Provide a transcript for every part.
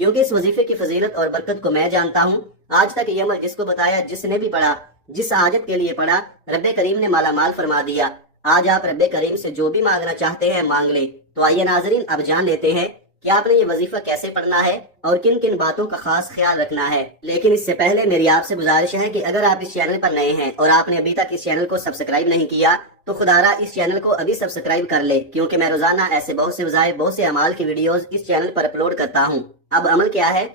کیونکہ اس وظیفے کی فضیلت اور برکت کو میں جانتا ہوں۔ آج تک یہ عمل جس کو بتایا، جس نے بھی پڑھا، جس حاجت کے لیے پڑھا، رب کریم نے مالا مال فرما دیا۔ آج آپ رب کریم سے جو بھی مانگنا چاہتے ہیں مانگ لیں۔ تو آئیے ناظرین، اب جان لیتے ہیں کہ آپ نے یہ وظیفہ کیسے پڑھنا ہے اور کن کن باتوں کا خاص خیال رکھنا ہے۔ لیکن اس سے پہلے میری آپ سے گزارش ہے کہ اگر آپ اس چینل پر نئے ہیں اور آپ نے ابھی تک اس چینل کو سبسکرائب نہیں کیا تو خدا را اس چینل کو ابھی سبسکرائب کر لے، کیونکہ میں روزانہ ایسے بہت سے وظائف، بہت سے اعمال کی ویڈیوز اس چینل پر اپلوڈ کرتا ہوں۔ اب عمل کیا ہے؟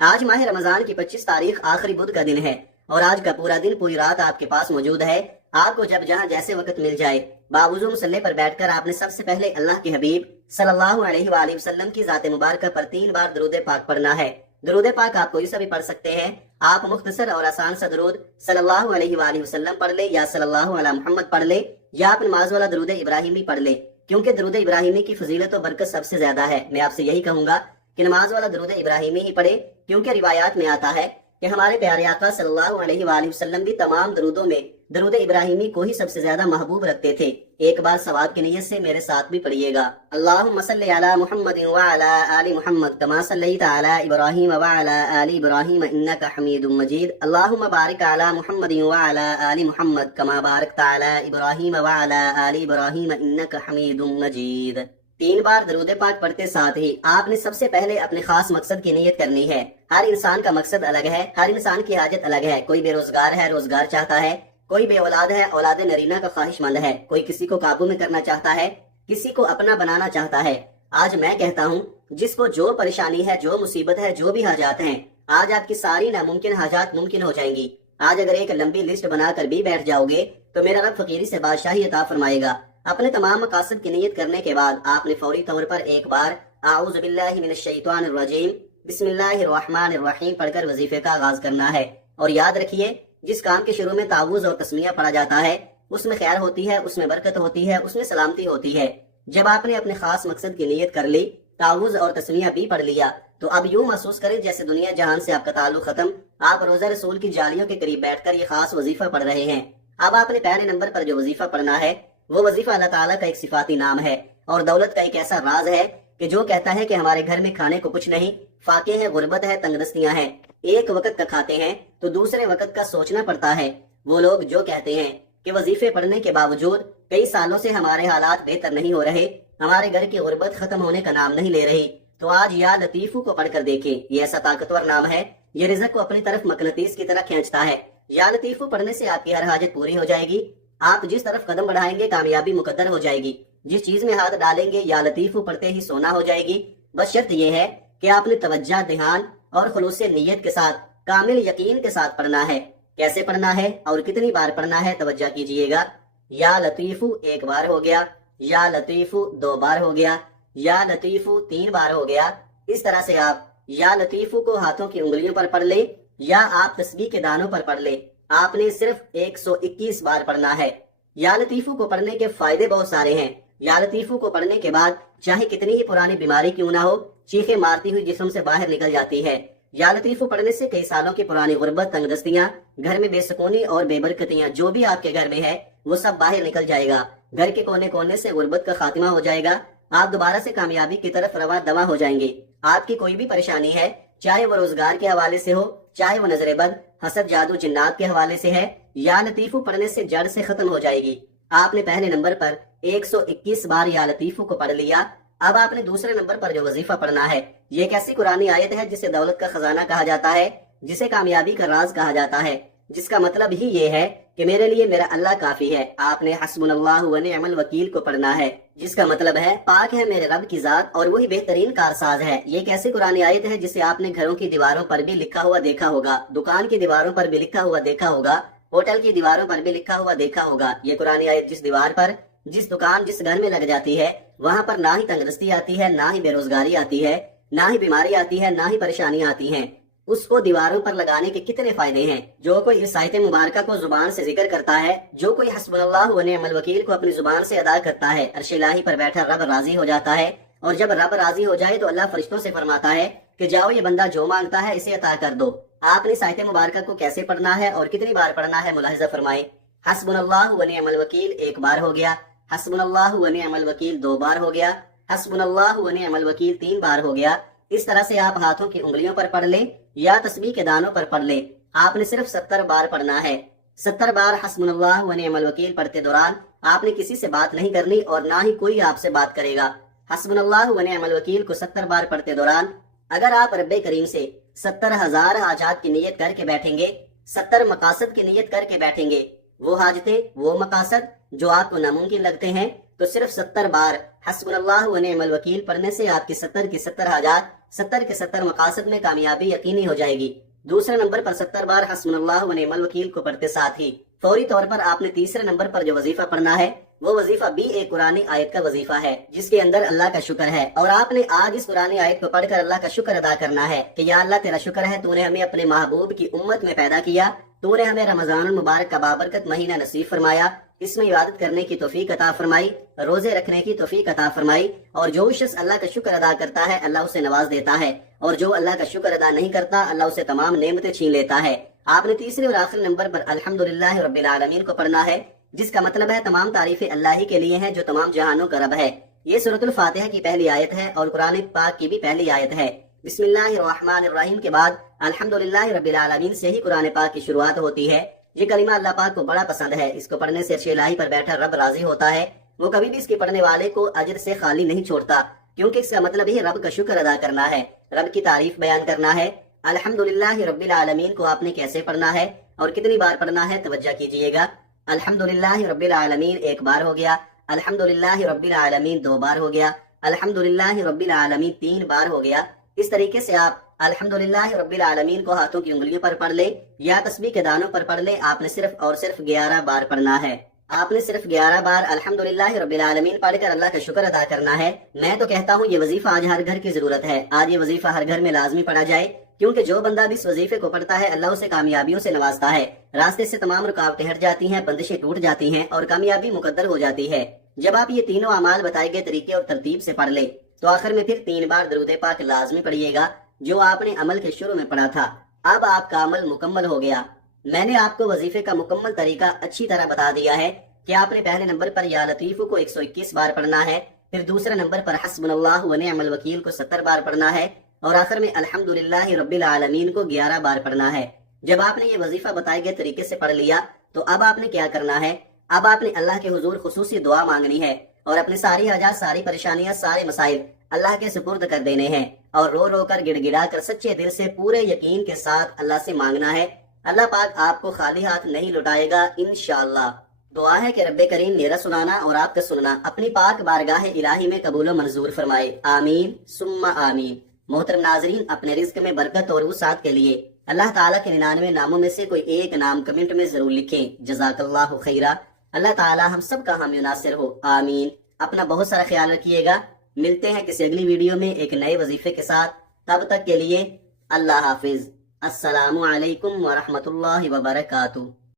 آج ماہ رمضان کی 25 تاریخ آخری بدھ کا دن ہے اور آج کا پورا دن، پوری رات آپ کے پاس موجود ہے۔ آپ کو جب جہاں جیسے وقت مل جائے، باوضو مصلی پر بیٹھ کر آپ نے سب سے پہلے اللہ کے حبیب صلی اللہ علیہ وآلہ وسلم کی ذات مبارکہ پر 3 بار درود پاک پڑھنا ہے۔ درود پاک آپ کوئی سا بھی پڑھ سکتے ہیں۔ آپ مختصر اور آسان سا درود صلی اللہ علیہ وآلہ وسلم پڑھ لے یا صلی اللہ علی محمد پڑھ لے یا آپ نماز والا درود ابراہیمی پڑھ لے، کیونکہ درود ابراہیمی کی فضیلت و برکت سب سے زیادہ ہے۔ میں آپ سے یہی کہوں گا کہ نماز والا درود ابراہیمی ہی پڑھے، کیونکہ روایات میں آتا ہے کہ ہمارے پیارے آقا صلی اللہ علیہ وآلہ وسلم بھی تمام درودوں میں درود ابراہیمی کو ہی سب سے زیادہ محبوب رکھتے تھے۔ ایک بار ثواب کی نیت سے میرے ساتھ بھی پڑھیے گا۔ اللہم صلی علی محمد وعلی آل محمد کما صلیت علی ابراہیم وعلی آل ابراہیم انک حمید مجید۔ اللہم بارک علی محمد وعلی آل محمد کما بارکت علی ابراہیم وعلی آل ابراہیم انک حمید مجید۔ 3 بار درود پاک پڑھتے ساتھ ہی آپ نے سب سے پہلے اپنے خاص مقصد کی نیت کرنی ہے۔ ہر انسان کا مقصد الگ ہے، ہر انسان کی حاجت الگ ہے۔ کوئی بے روزگار ہے، روزگار چاہتا ہے، کوئی بے اولاد ہے، اولاد نرینہ کا خواہش مند ہے، کوئی کسی کو قابو میں کرنا چاہتا ہے، کسی کو اپنا بنانا چاہتا ہے۔ آج میں کہتا ہوں جس کو جو پریشانی ہے، جو مصیبت ہے، جو بھی حاجات ہیں، آج آپ کی ساری ناممکن حاجات ممکن ہو جائیں گی۔ آج اگر ایک لمبی لسٹ بنا کر بھی بیٹھ جاؤ گے تو میرا رب فقیری سے بادشاہی عطا فرمائے گا۔ اپنے تمام مقاصد کی نیت کرنے کے بعد آپ نے فوری طور پر ایک بار اعوذ باللہ من الشیطان الرجیم بسم اللہ الرحمن الرحیم پڑھ کر وظیفے کا آغاز کرنا ہے۔ اور یاد رکھیے، جس کام کے شروع میں تعوذ اور تسمیہ پڑھا جاتا ہے اس میں خیر ہوتی ہے، اس میں برکت ہوتی ہے، اس میں سلامتی ہوتی ہے۔ جب آپ نے اپنے خاص مقصد کی نیت کر لی، تعوذ اور تسمیہ بھی پڑھ لیا، تو اب یوں محسوس کریں جیسے دنیا جہان سے آپ کا تعلق ختم، آپ روضہ رسول کی جالیوں کے قریب بیٹھ کر یہ خاص وظیفہ پڑھ رہے ہیں۔ اب آپ نے پہلے نمبر پر جو وظیفہ پڑھنا ہے وہ وظیفہ اللہ تعالیٰ کا ایک صفاتی نام ہے اور دولت کا ایک ایسا راز ہے کہ جو کہتا ہے کہ ہمارے گھر میں کھانے کو کچھ نہیں، فاقے ہیں، غربت ہے، تنگ دستیاں ہیں، ایک وقت کا کھاتے ہیں تو دوسرے وقت کا سوچنا پڑتا ہے۔ وہ لوگ جو کہتے ہیں کہ وظیفے پڑھنے کے باوجود کئی سالوں سے ہمارے حالات بہتر نہیں ہو رہے، ہمارے گھر کی غربت ختم ہونے کا نام نہیں لے رہی، تو آج یا لطیفو کو پڑھ کر دیکھیں۔ یہ ایسا طاقتور نام ہے، یہ رزق کو اپنی طرف مقناطیس کی طرح کھینچتا ہے۔ یا لطیفو پڑھنے سے آپ کی ہر حاجت پوری ہو جائے گی۔ آپ جس طرف قدم بڑھائیں گے کامیابی مقدر ہو جائے گی، جس چیز میں ہاتھ ڈالیں گے یا لطیفو پڑھتے ہی سونا ہو جائے گی۔ بس شرط یہ ہے کہ آپ نے توجہ، دھیان اور خلوص نیت کے ساتھ، کامل یقین کے ساتھ پڑھنا ہے۔ کیسے پڑھنا ہے اور کتنی بار پڑھنا ہے توجہ کیجئے گا۔ یا لطیفو 1 بار ہو گیا، یا لطیفو 2 بار ہو گیا، یا لطیفو 3 بار ہو گیا۔ اس طرح سے آپ یا لطیفو کو ہاتھوں کی انگلیوں پر پڑھ لیں یا آپ تسبیح کے دانوں پر پڑھ لیں۔ آپ نے صرف 121 بار پڑھنا ہے۔ یا لطیفو کو پڑھنے کے فائدے بہت سارے ہیں۔ یا لطیفو کو پڑھنے کے بعد چاہے کتنی ہی پرانی بیماری کیوں نہ ہو، چیخیں مارتی ہوئی جسم سے باہر نکل جاتی ہے۔ یا لطیفو پڑھنے سے کئی سالوں کی پرانی غربت، تنگ دستیاں، گھر میں بے سکونی اور بے برکتیاں جو بھی آپ کے گھر میں ہے وہ سب باہر نکل جائے گا۔ گھر کے کونے کونے سے غربت کا خاتمہ ہو جائے گا۔ آپ دوبارہ سے کامیابی کی طرف رواں دواں ہو جائیں گے۔ آپ کی کوئی بھی پریشانی ہے، چاہے وہ روزگار کے حوالے سے ہو، چاہے وہ نظر بد، حسد، جادو، جنات کے حوالے سے ہے، یا لطیفو پڑھنے سے جڑ سے ختم ہو جائے گی۔ آپ نے پہلے نمبر پر 121 بار یا لطیفو کو پڑھ لیا۔ اب آپ نے دوسرے نمبر پر جو وظیفہ پڑھنا ہے، یہ ایک ایسی قرآنی آیت ہے جسے دولت کا خزانہ کہا جاتا ہے، جسے کامیابی کا راز کہا جاتا ہے، جس کا مطلب ہی یہ ہے کہ میرے لیے میرا اللہ کافی ہے۔ آپ نے حسبنا اللہ و نعم الوکیل کو پڑھنا ہے، جس کا مطلب ہے پاک ہے میرے رب کی ذات اور وہی بہترین کارساز ہے۔ یہ ایک ایسی قرآنی آیت ہے جسے آپ نے گھروں کی دیواروں پر بھی لکھا ہوا دیکھا ہوگا، دکان کی دیواروں پر بھی لکھا ہوا دیکھا ہوگا، ہوٹل کی دیواروں پر بھی لکھا ہوا دیکھا ہوگا۔ یہ قرآنی آیت جس دیوار پر، جس دکان، جس گھر میں لگ جاتی ہے، وہاں پر نہ ہی تنگدستی آتی ہے، نہ ہی بے روزگاری آتی ہے، نہ ہی بیماری آتی ہے، نہ ہی پریشانیاں آتی ہیں۔ اس کو دیواروں پر لگانے کے کتنے فائدے ہیں۔ جو کوئی اس آیت مبارکہ کو زبان سے ذکر کرتا ہے، جو کوئی حسبنا اللہ و نعم الوکیل کو اپنی زبان سے ادا کرتا ہے، عرش الہی پر بیٹھا رب راضی ہو جاتا ہے، اور جب رب راضی ہو جائے تو اللہ فرشتوں سے فرماتا ہے کہ جاؤ یہ بندہ جو مانگتا ہے اسے عطا کر دو۔ آپ نے اس آیت مبارکہ کو کیسے پڑھنا ہے اور کتنی بار پڑھنا ہے ملاحظہ فرمائیں۔ حسبنا اللہ و نعم الوکیل 1 بار ہو گیا، حسبنا اللہ و نعم الوکیل 2 بار ہو گیا، حسبنا اللہ و نعم الوکیل 3 بار ہو گیا، اس طرح سے آپ ہاتھوں کی انگلیوں پر پڑھ لیں یا تسبیح کے دانوں پر پڑھ لیں۔ آپ نے صرف 70 بار پڑھنا ہے۔ 70 بار حسبنا اللہ و نعم الوکیل پڑھتے دوران آپ نے کسی سے بات نہیں کرنی اور نہ ہی کوئی آپ سے بات کرے گا۔ حسبنا اللہ و نعم الوکیل کو 70 بار پڑھتے دوران اگر آپ رب کریم سے 70,000 حاجات کی نیت کر کے بیٹھیں گے، 70 مقاصد کی نیت کر کے بیٹھیں گے، وہ حاجتیں، وہ مقاصد جو آپ کو ناممکن لگتے ہیں، تو صرف 70 بار حسبنا اللہ و نعم الوکیل پڑھنے سے آپ کی 70 کی 70 حاجات، 70 کے 70 مقاصد میں کامیابی یقینی ہو جائے گی۔ دوسرے نمبر پر 70 بار حسبنا اللہ و نعم الوکیل کو پڑھتے ساتھ ہی فوری طور پر آپ نے تیسرے نمبر پر جو وظیفہ پڑھنا ہے وہ وظیفہ بھی ایک قرآنی آیت کا وظیفہ ہے جس کے اندر اللہ کا شکر ہے، اور آپ نے آج اس قرآنی آیت کو پڑھ کر اللہ کا شکر ادا کرنا ہے کہ یا اللہ تیرا شکر ہے، تو نے ہمیں اپنے محبوب کی امت میں پیدا کیا، تو نے ہمیں رمضان المبارک کا بابرکت مہینہ نصیب فرمایا، اس میں عبادت کرنے کی توفیق عطا فرمائی، روزے رکھنے کی توفیق عطا فرمائی، اور جو شخص اللہ کا شکر ادا کرتا ہے اللہ اسے نواز دیتا ہے، اور جو اللہ کا شکر ادا نہیں کرتا اللہ اسے تمام نعمتیں چھین لیتا ہے۔ آپ نے تیسرے اور آخری نمبر پر الحمدللہ رب العالمین کو پڑھنا ہے، جس کا مطلب ہے تمام تعریفیں اللہ ہی کے لیے ہیں جو تمام جہانوں کا رب ہے۔ یہ سورۃ الفاتحہ کی پہلی آیت ہے اور قرآن پاک کی بھی پہلی آیت ہے۔ بسم اللہ الرحمن الرحیم کے بعد الحمدللہ رب العالمین سے ہی قرآن پاک کی شروعات ہوتی ہے۔ یہ کلمہ اللہ پاک کو بڑا پسند ہے، اس کو پڑھنے سے عرش الہی پر بیٹھا رب راضی ہوتا ہے، وہ کبھی بھی اس کے پڑھنے والے کو اجر سے خالی نہیں چھوڑتا، کیونکہ اس کا مطلب ہی رب کا شکر ادا کرنا ہے، رب کی تعریف بیان کرنا ہے۔ الحمدللہ رب العالمین کو آپ نے کیسے پڑھنا ہے اور کتنی بار پڑھنا ہے توجہ کیجئے گا۔ الحمدللہ رب العالمین ایک بار ہو گیا، الحمدللہ رب العالمین 2 بار ہو گیا، الحمدللہ رب العالمین 3 بار ہو گیا۔ اس طریقے سے آپ الحمدللہ رب العالمین کو ہاتھوں کی انگلیوں پر پڑھ لیں یا تسبیح کے دانوں پر پڑھ لیں۔ آپ نے صرف اور صرف 11 بار پڑھنا ہے۔ آپ نے صرف 11 بار الحمدللہ رب العالمین پڑھ کر اللہ کا شکر ادا کرنا ہے۔ میں تو کہتا ہوں یہ وظیفہ آج ہر گھر کی ضرورت ہے، آج یہ وظیفہ ہر گھر میں لازمی پڑھا جائے، کیونکہ جو بندہ بھی اس وظیفے کو پڑھتا ہے اللہ اسے کامیابیوں سے نوازتا ہے، راستے سے تمام رکاوٹیں ہٹ جاتی ہیں، بندشیں ٹوٹ جاتی ہیں اور کامیابی مقدر ہو جاتی ہے۔ جب آپ یہ تینوں اعمال بتائے گئے طریقے اور ترتیب سے پڑھ لیں تو آخر میں پھر 3 بار درود پاک لازمی پڑھیے گا جو آپ نے عمل کے شروع میں پڑھا تھا۔ اب آپ کا عمل مکمل ہو گیا۔ میں نے آپ کو وظیفے کا مکمل طریقہ اچھی طرح بتا دیا ہے کہ آپ نے پہلے نمبر پر یا لطیف کو 121 بار پڑھنا ہے، پھر دوسرے نمبر پر حسبنا اللہ و نعم الوکیل کو 70 بار پڑھنا ہے، اور آخر میں الحمدللہ رب العالمین کو 11 بار پڑھنا ہے۔ جب آپ نے یہ وظیفہ بتائے گئے طریقے سے پڑھ لیا تو اب آپ نے کیا کرنا ہے؟ اب آپ نے اللہ کے حضور خصوصی دعا مانگنی ہے اور اپنی ساری حاجات، ساری پریشانیاں، سارے مسائل اللہ کے سپرد کر دینے ہیں، اور رو رو کر گڑ گڑا کر سچے دل سے پورے یقین کے ساتھ اللہ سے مانگنا ہے۔ اللہ پاک آپ کو خالی ہاتھ نہیں لوٹائے گا انشاءاللہ۔ دعا ہے کہ رب کریم میرا سنانا اور آپ کا سننا اپنی پاک بارگاہ الہی میں قبول و منظور فرمائے، آمین ثم آمین۔ محترم ناظرین، اپنے رزق میں برکت اور وسعت کے لیے اللہ تعالیٰ کے 99 ناموں میں سے کوئی ایک نام کمنٹ میں ضرور لکھیں۔ جزاک اللہ خیرہ۔ اللہ تعالیٰ ہم سب کا حامی و ناصر ہو، آمین۔ اپنا بہت سارا خیال رکھیے گا۔ ملتے ہیں کسی اگلی ویڈیو میں ایک نئے وظیفے کے ساتھ، تب تک کے لیے اللہ حافظ۔ السلام علیکم ورحمۃ اللہ وبرکاتہ۔